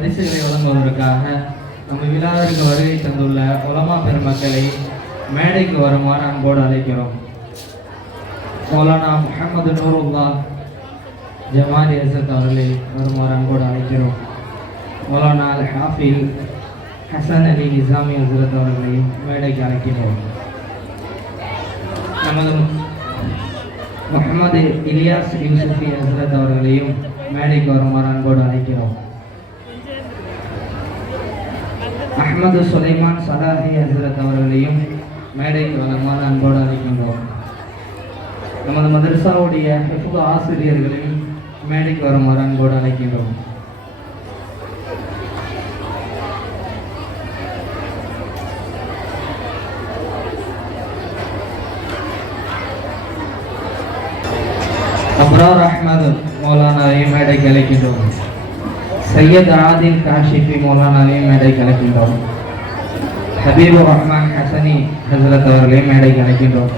பரிசுகளை வழங்குவதற்காக நம்ம விழாவிற்கு வருகை தந்துள்ள உலமா பெருமக்களை மேடைக்கு வருமாறு அன்போடு அழைக்கிறோம். மௌலானா முஹம்மது நூருல்லா ஜமாலி ஹசரத் அவர்களை வருமாறு அன்போடு அழைக்கிறோம். மௌலானா அல் ஹாஃபில் ஹசன் அலி நிசாமி ஹசரத் அவர்களை மேடைக்கு அழைக்கிறோம். நமது முகமது இலியாஸ் யூசுஃபி ஹசரத் அவர்களையும் மேடைக்கு வருமாறு அன்போடு அழைக்கிறோம். அஹ்மது சுலைமான் சலாஹி ஹசரத் அவர்களையும் மேடைக்கு வருமாறு அன்போடு அழைக்கின்றோம். நமது மதரசாவுடைய ஹிஃப்து ஆசிரியர்களையும் மேடைக்கு வருமாறு அன்போடு அழைக்கின்றோம். அப்ரார் அஹ்மது மௌலானாவை மேடைக்கு அழைக்கின்றோம். சையத் ஆதில் காஷிஃபி மௌலானாவை மேடைக்கு அழைக்கின்றோம். ஹபீபுர் ரஹ்மான் ஹசனி ஹசரத் அவர்களை மேடைக்கு அழைக்கின்றோம்.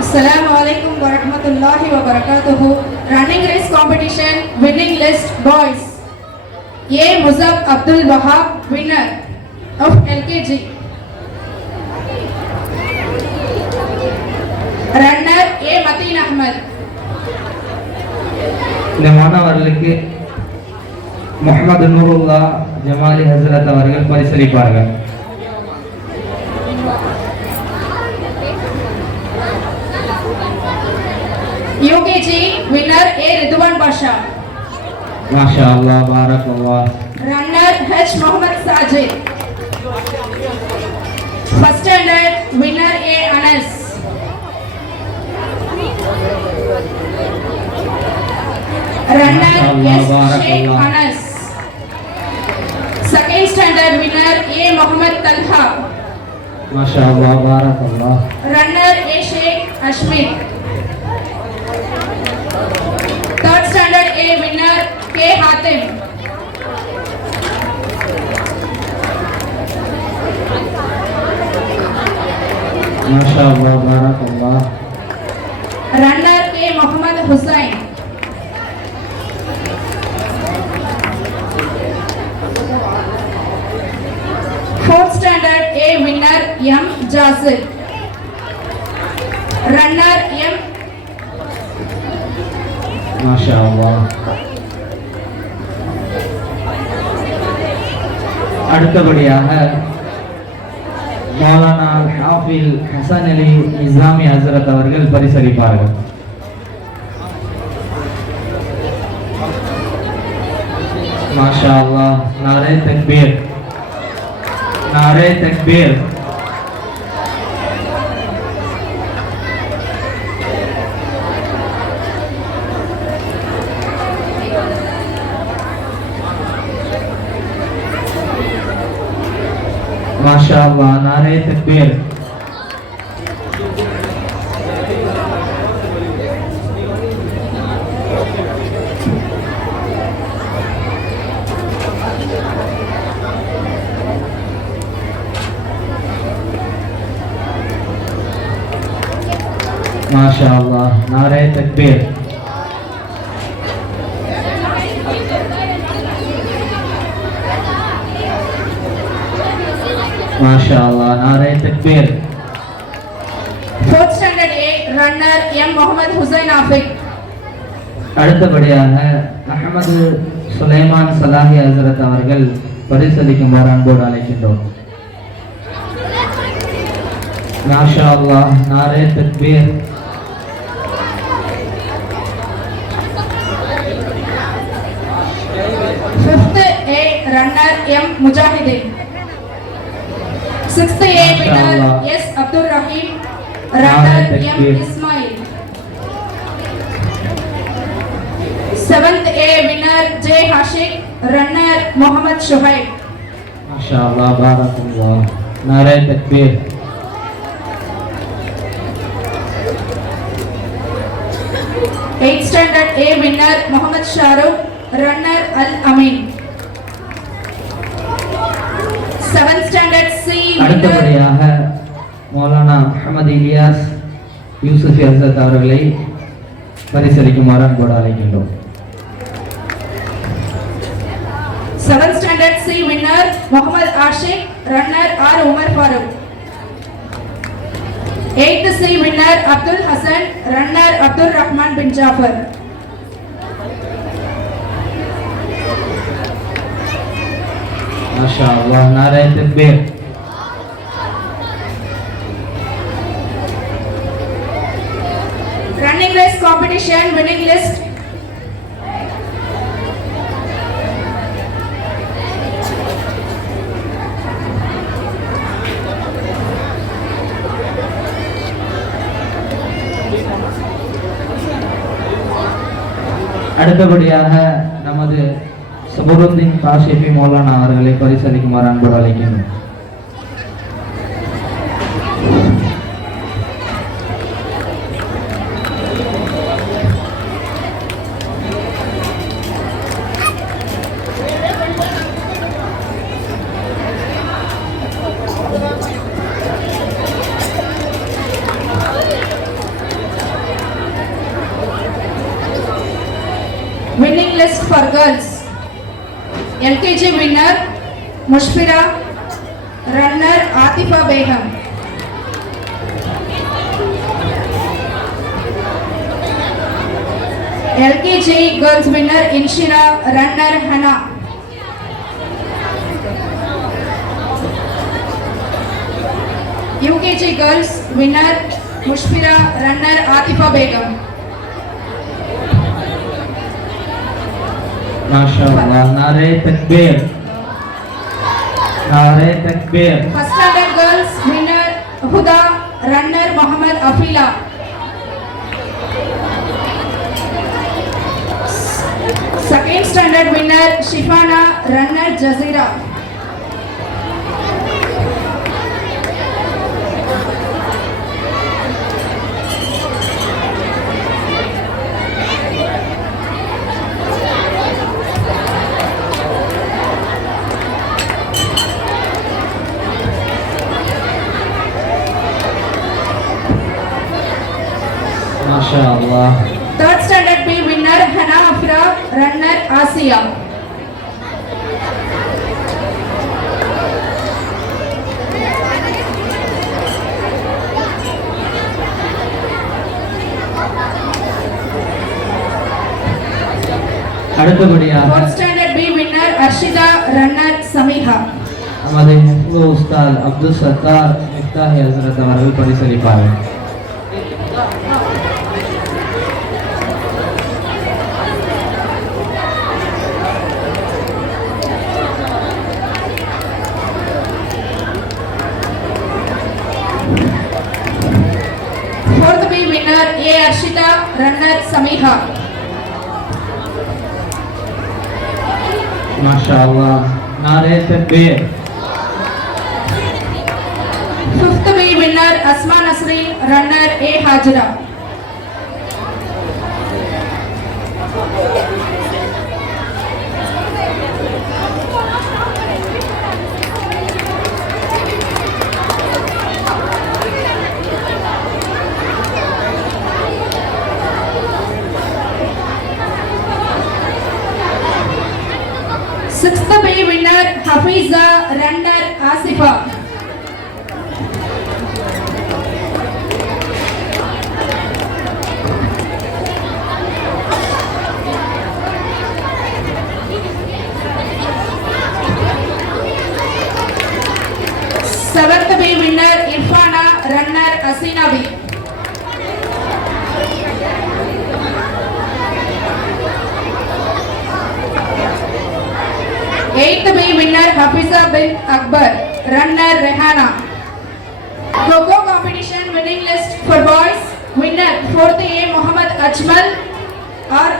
Assalamu alaikum wa rahmatullahi wa barakatuhu. Running race competition, winning list boys. A. Muzab Abdul Wahab, winner of LKG. Runner A. Mateen Ahmed. இந்த மாணவர்களுக்கு முஹம்மது நூருல்லா ஜமாலி ஹசரத் அவர்கள் பரிசளிப்பார்கள். UKG winner A. Ridwan Basha. Masha Allah, barakallah. Runner H. Muhammad Sajid. First standard winner A. Anas. Runner S. Sheikh Anas. Second standard winner A. Muhammad Talha. Masha Allah, barakallah. Runner A. Sheikh Ashmit. Third standard A. winner K. Hatim. Masha Allah, barakallah. Runner K. Muhammad Hussain. Fourth standard A. winner M. Jasir. Runner M. Masha Allah. அடுத்தபடியாக மௌலானா அல் ஹாஃபில் ஹசன் அலி நிசாமி ஹசரத் அவர்கள் பரிசளிப்பார்கள். மாஷா அல்லாஹ். நாரே தக்பீர், நாரே தக்பீர். माशा अल्लाह, नारे तकबीर. माशा अल्लाह, नारे तकबीर. माशा अल्लाह, नारे तकबीर. Fourth standard A. runner M. Muhammad Hussain Afiq. அடுத்தபடியாக அஹ்மது சுலைமான் சலாஹி ஹசரத் அவர்கள் பரிசளிக்குமாறு அன்போடு அழைக்கின்றோம். மாஷா அல்லாஹ், நாரே தக்பீர். Fifth A. runner M. Mujahideen. Sixth A. winner S. Abdul Rahim. Runner M. Ismail. Seventh A. winner J. Hashik. Runner Muhammad Shuhaib. माशा अल्लाह, बारकल्लाह. नारे तकबीर. Eighth standard A. winner Muhammad Shahrukh. Runner Al Amin. Seventh standard C. winner அடுத்தபடியாக மௌலானா முஹம்மது இலியாஸ் யூசுஃபி ஹசரத் அவர்களை பரிசளிக்குமாறு அன்போடு அழைக்கின்றோம். 7th standard C winner Muhammad Ashik, runner R Umar Farooq. 8th C winner Abdul Hassan, runner Abdul Rahman bin Jafar. माशाअल्लाह, नारे तकबीर। Running race competition winning list. அடுத்தபடியாக நமது சபருதீன் காஷிஃபி மௌலானா அவர்களை பரிசளிக்குமாறு அன்போடு அழைக்கின்றோம். Winning list for girls. LKG winner Mushfira, runner Atifa Begum. LKG girls winner Inshira, runner Hana. UKG girls winner Mushfira, runner Atifa Begum. माशाअल्लाह, नारे तकबीर, नारे तकबीर। First standard girls winner Huda, runner Muhammad Afila. Second standard winner Shifana, runner Jazira. माशाअल्लाह। Third standard B winner Hana Afra, runner Asia. அடுத்தபடியாக Fourth standard B winner Arshida, runner Samiha. நமது முஃப்தி உஸ்தாத் அப்துல் சத்தார் மிஃப்தாஹி ஹஸ்ரத் அவர்கள் பரிசளிப்பார்கள். Fourth B winner A Arshita, runner Samiha. माशाअल्लाह, नारे तकबीर। Fifth B winner Asma Nasreen, runner A Hajra. Sixth B winner Hafiza, runner Asifa. Seventh B winner Irfana, runner Asina B. Eighth B winner Hafiza bin Akbar, runner Rehana. Kho-Kho competition winning list for boys. Winner 4th A Muhammad Ajmal or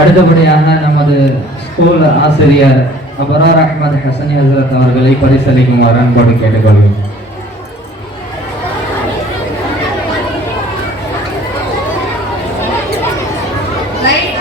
அடுத்தபடியாக நமது ஸ்கூல் ஆசிரியர் அபரார் அஹ்மத் ஹசனி ஹசரத் அவர்களை பரிசளிக்குமாறு அன்போடு கேட்டுக்கொள்கிறேன். right.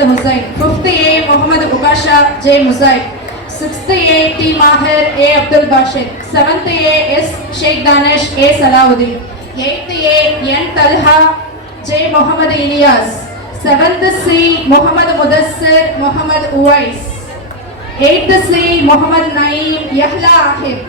Muhammad Hussain. 5th A Muhammad Ukasha J Musaib. 6th A T Mahir A Abdul Bashir. 7th A S Sheikh Danish A Salahuddin. 8th A N Talha J Muhammad Ilyas. 7th C Muhammad Mudassir Muhammad Uwais. 8th C Muhammad Naeem Yahla Ahib.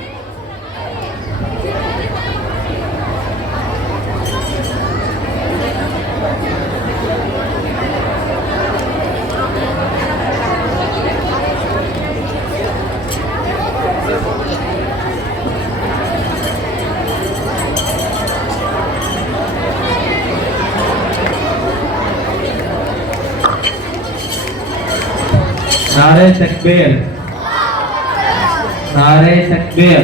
नारे तकबीर, नारे तकबीर।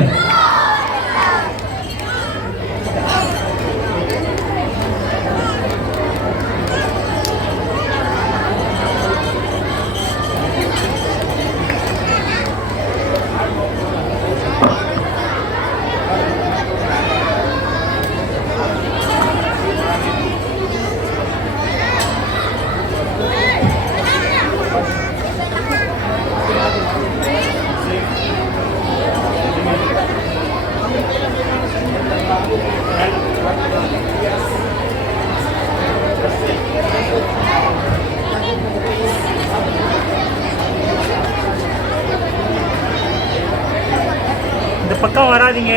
இந்த பக்கம் வராதீங்க.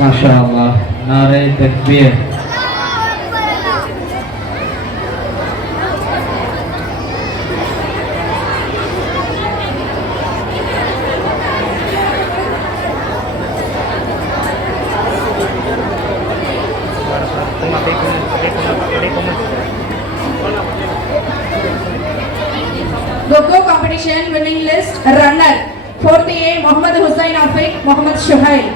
माशाअल्लाह, नारे तकबीर। Go competition winning list runner. 4th A Muhammad Hussain Afiq Muhammad Shuhail.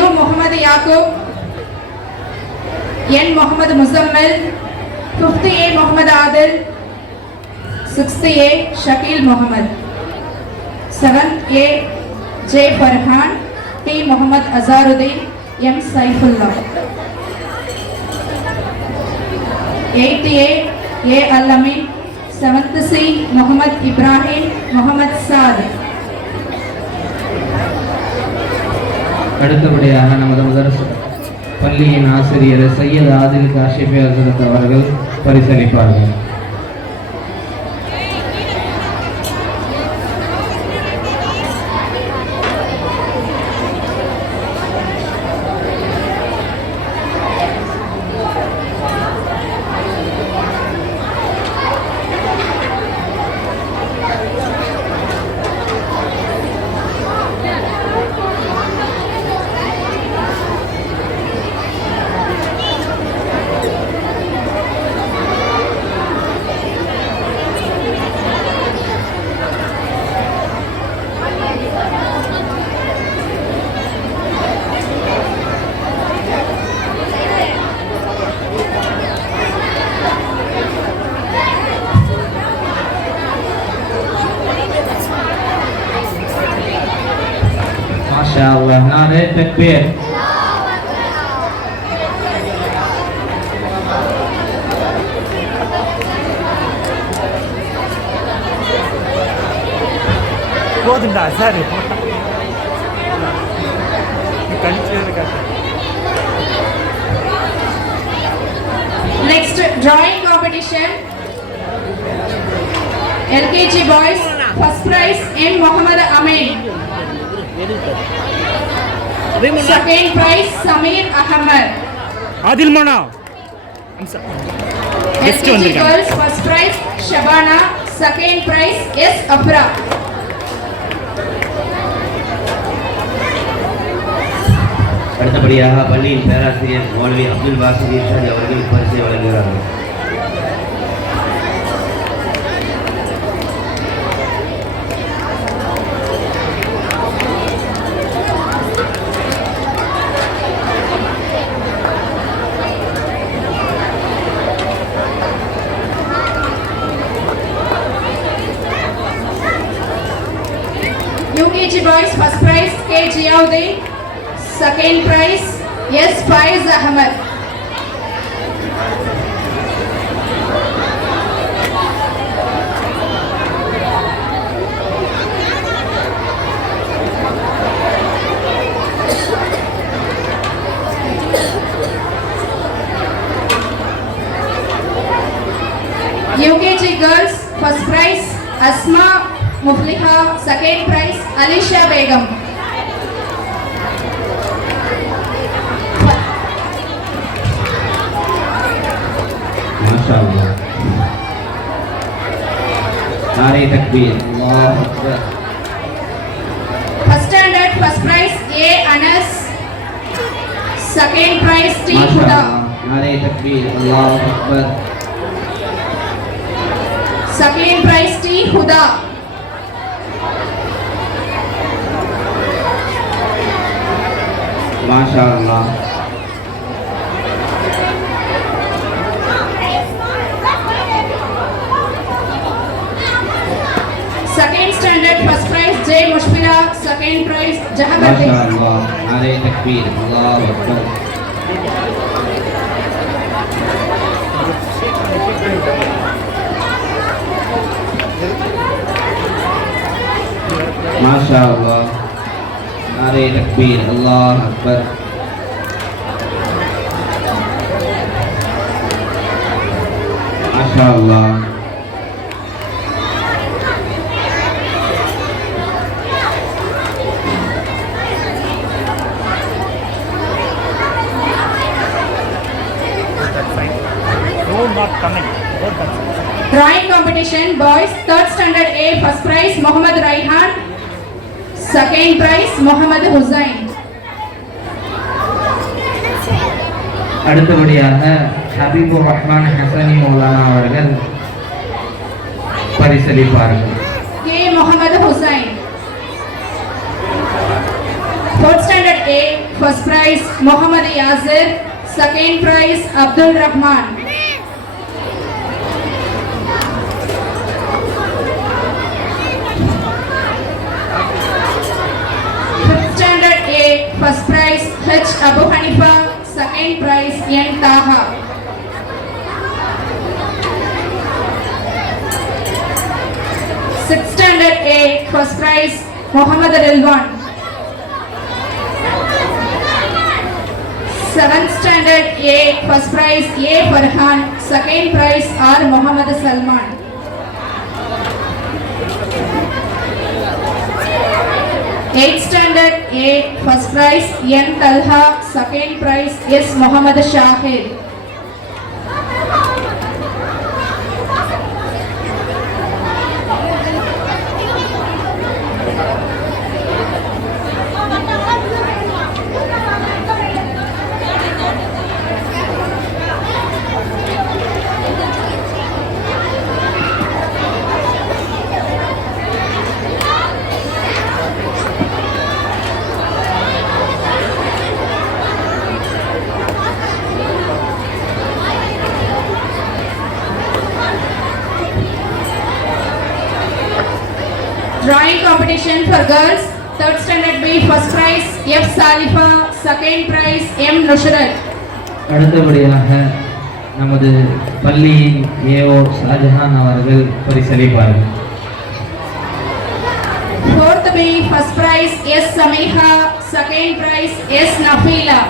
U Muhammad Yaqub. N Muhammad Muzammil. 5th A Muhammad Adil. 6th A Shakil Muhammad. 7th A J Farhan. T Muhammad Azharuddin. M Saifullah. 8th A A Alamin. 7th C Muhammad Ibrahim Muhammad Saad. அடுத்தபடியாக நமது மதரசா பள்ளியின் ஆசிரியர் சையத் ஆதில் காஷிஃபி ஹசரத் அவர்கள் பரிசளிப்பார்கள். माशाअल्लाह, नारे तकबीर। போதுண்டா சார், கழிச்சு Drawing competition. LKG boys, first prize M. Muhammad Amin. Second prize Samir Ahmed. Adil Mona Guest LKG வந்திருக்காங்க. girls, first prize Shabana. Second prize S. Afra. அடுத்தபடியாக பள்ளியின் பேராசிரியர் மௌலவி அப்துல் வாசித் இர்ஷாத் அவர்கள் பரிசை வழங்குகிறார்கள். UKG boys, first prize K. Jiauddin. Second prize S. Faiz Ahmed. UKG girls, first prize Asma Mufliha. Second prize Alisha Begum. மாஷாஅல்லாஹ். நாரே தக்பீர். அல்லாஹ் Akbar. First standard, first prize A. Anas. Second prize T. Huda. மாஷாஅல்லாஹ். நாரே தக்பீர். அல்லாஹ் Akbar. Second prize T. Huda. மாஷாஅல்லாஹ். Second standard, first prize J. Mushfila. Second prize Jahabaddin. மாஷாஅல்லாஹ். நாரே தக்பீர். அல்லாஹ் அக்பர். மாஷாஅல்லாஹ். நாரே தக்பீர். அல்லாஹ் அக்பர். மாஷாஅல்லாஹ். No, not coming. Not coming. Drawing competition, boys, third standard A, first prize Muhammad Raihan. Second prize Muhammad Hussain. அடுத்தபடியாக ஹபீபுர் ரஹ்மான் ஹசனி மௌலானா அவர்கள் பரிசளிப்பார்கள். K. Muhammad Hussain. Fourth standard A, first prize Muhammad Yazir. Second prize Abdul Rahman. Fifth standard A, first prize H. Abu Hanifa. Second prize N. Taha. Sixth standard A, first prize Muhammad Rilwan. Seventh standard A, first prize A. Farhan. Second prize R. Muhammad Salman. Eighth standard A, first prize N. Talha. Second prize S. Muhammad Shahid. Drawing competition for girls, third standard B, first prize F. Salifa. Second prize M. Nusrat. அடுத்தபடியாக நமது பள்ளியின் ஏஓ ஷாஜஹான் அவர்கள் பரிசளிப்பார்கள். Fourth B, first prize S. Samiha. Second prize S. Nafila.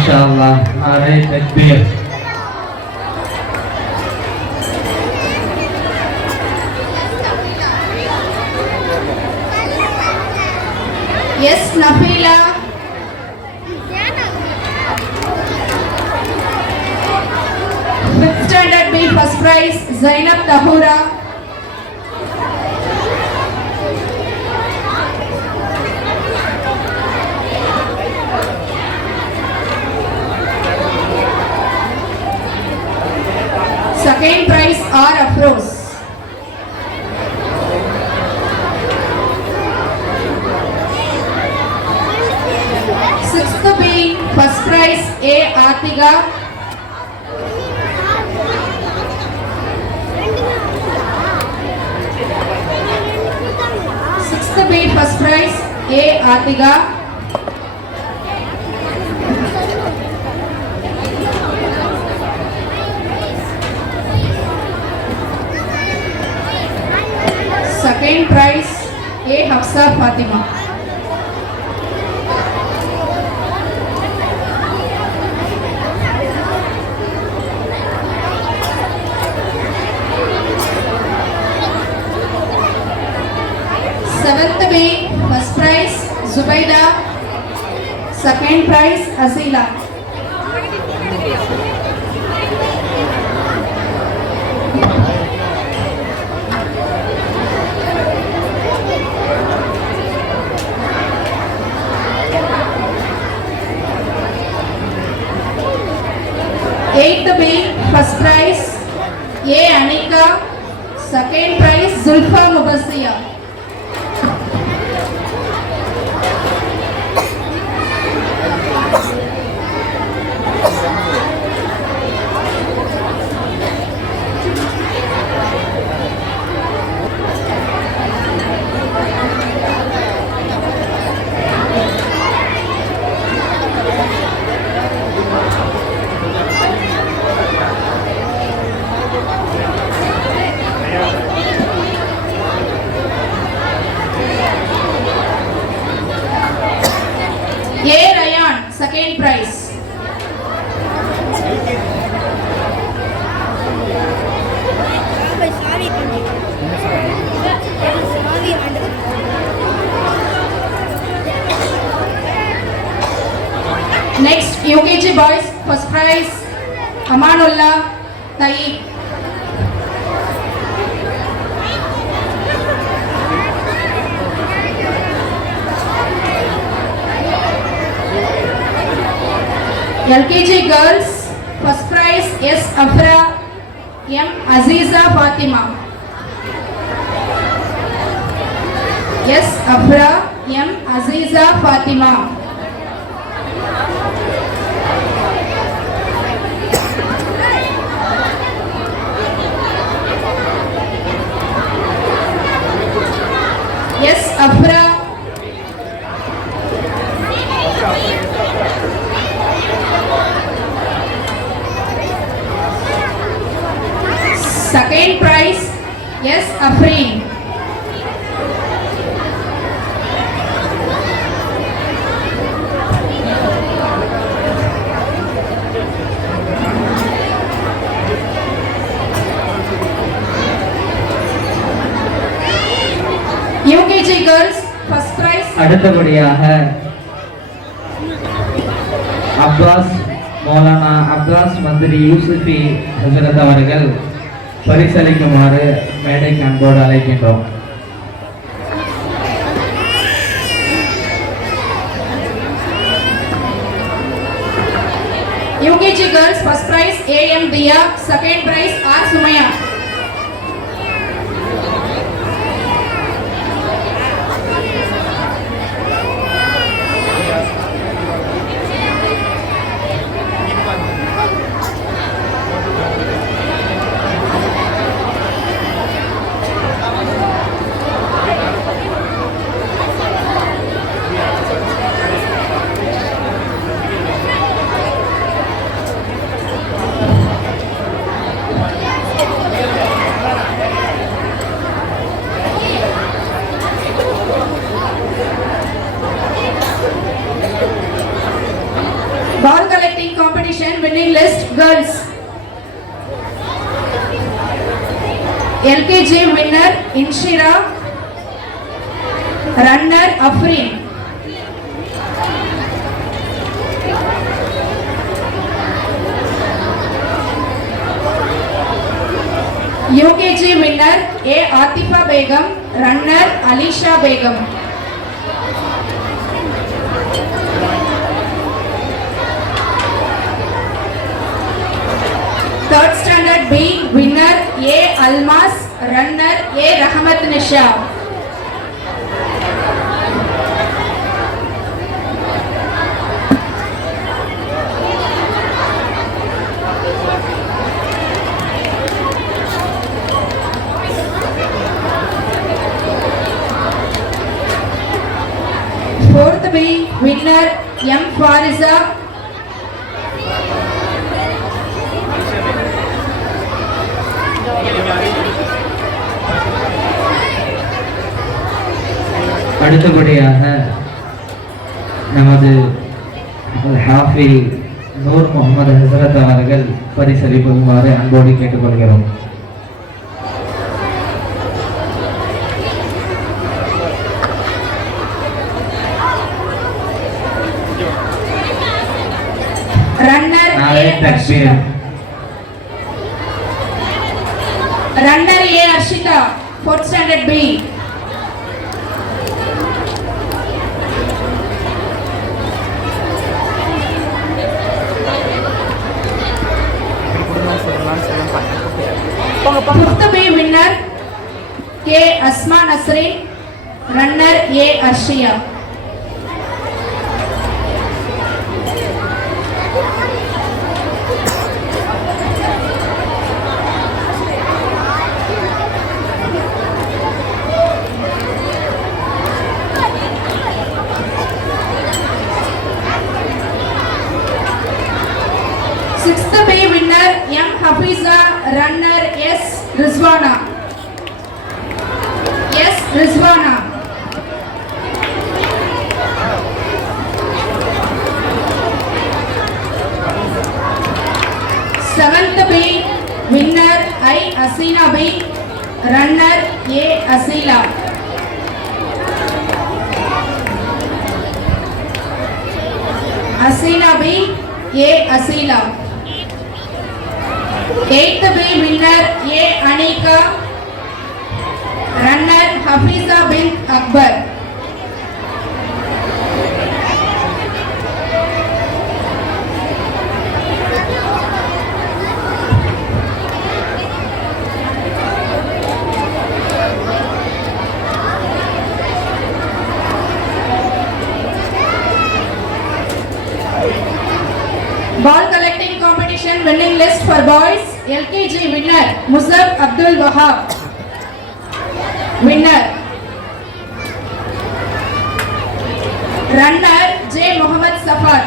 மாஷா அல்லாஹ். நாரே தக்பீர். எஸ் நஃபீலா. Fifth standard B first prize Zainab Tahura. Second prize R Afroz. Sixth B first prize A Atiga. Sixth B first prize A Atiga. Second prize A Hafsa Fatima. Seventh B first prize Zubaida. Second prize Azila. Eighth B first prize A Anika. Second prize Zulfa Mubassiya. A Rayan, second prize. Next UKG boys, first prize Amanullah Tayyib. LKG girls, first prize S Afra, M Aziza Fatima. S Afra, M Aziza Fatima. S Afra. Second prize, yes, Afreen. UKG girls, first prize. அடுத்தபடியாக அப்பாஸ் மௌலானா அப்பாஸ் மந்திரி யூசுஃபி ஹசரத் அவர்கள் பரிசளிக்குமாறு மேடைக்கு அன்போடு அழைக்கின்றோம். UKG girls, first prize AM Diya, second prize R Sumaya. LKG winner Inshira. Runner Afrin. UKG winner A. Atifa Begum. Runner Alisha Begum. Third standard B winner A. Almas. Runner A. Rahmat Nisha. Fourth B winner M. Fariza. அடுத்தபடியாக நமது ஹாஃபி நூர் முகமது ஹசரத் அவர்கள் பரிசளிக்குமாறு அன்போடு கேட்டுக்கொள்கிறோம். Runner A. Arshita. Runner A. Arshita. Fourth standard B. Fifth B winner K. Asma Nasrin. Runner A. Arshia. Sixth B winner M. Hafiza. Runner S. Rizwana. S. Rizwana. Seventh B winner I. Asina B. Runner A. Asila. Asina B. A. Asila. Eighth B winner A. Anika. Runner Hafiza bint Akbar. Ball collecting competition winning list for boys. LKG winner Musab Abdul Wahab. Winner. Runner J. Muhammad Safar.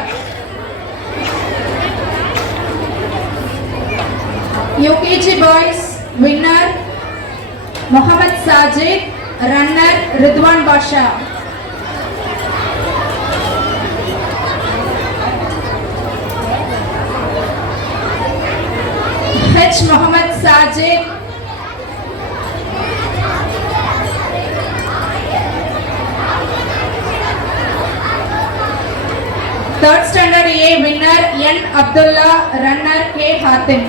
UKG boys winner Muhammad Sajid. Runner Ridwan Basha. H. Muhammad Sajid. Third standard A winner N. Abdullah. Runner K. Hatim.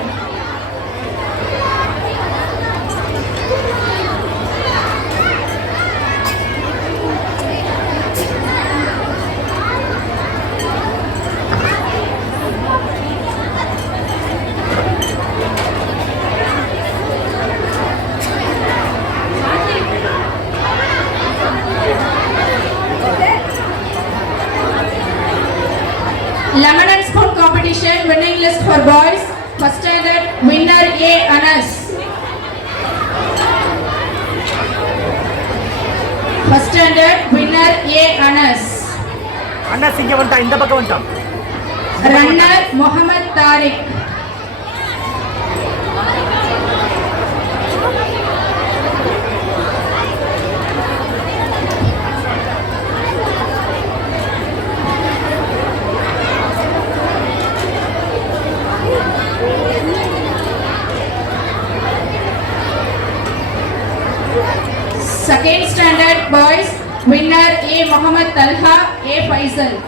Lemon and spoon competition winning list for boys. First standard winner A. Anas. First standard winner A. Anas. அண்ணா சிங்க வந்துட்டான், இந்த பக்கம் வந்துட்டான். Runner Muhammad Tariq. Second standard boys winner A. Muhammad Talha, A. Faisal.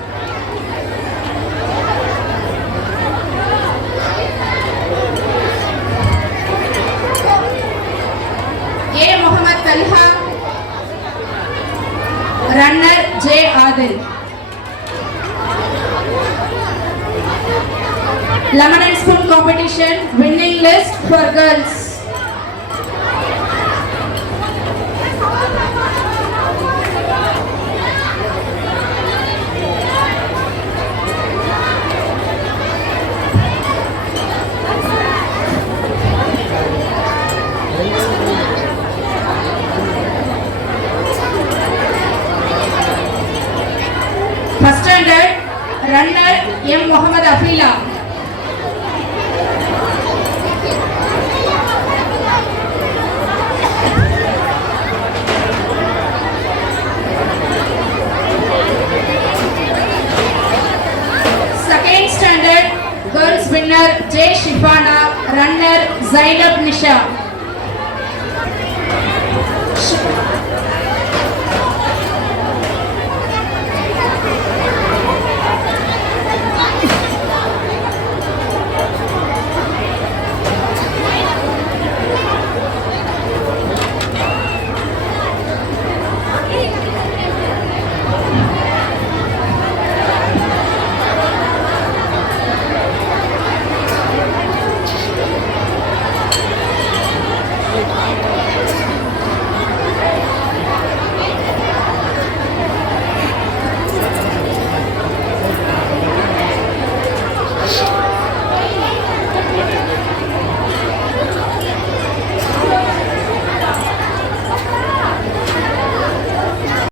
A. Muhammad Talha, runner J. Adil. Lemon and spoon competition winning list for girls. First standard runner M. Muhammad Afila. Second standard girls winner J. Shifana, runner Zainab Nisha.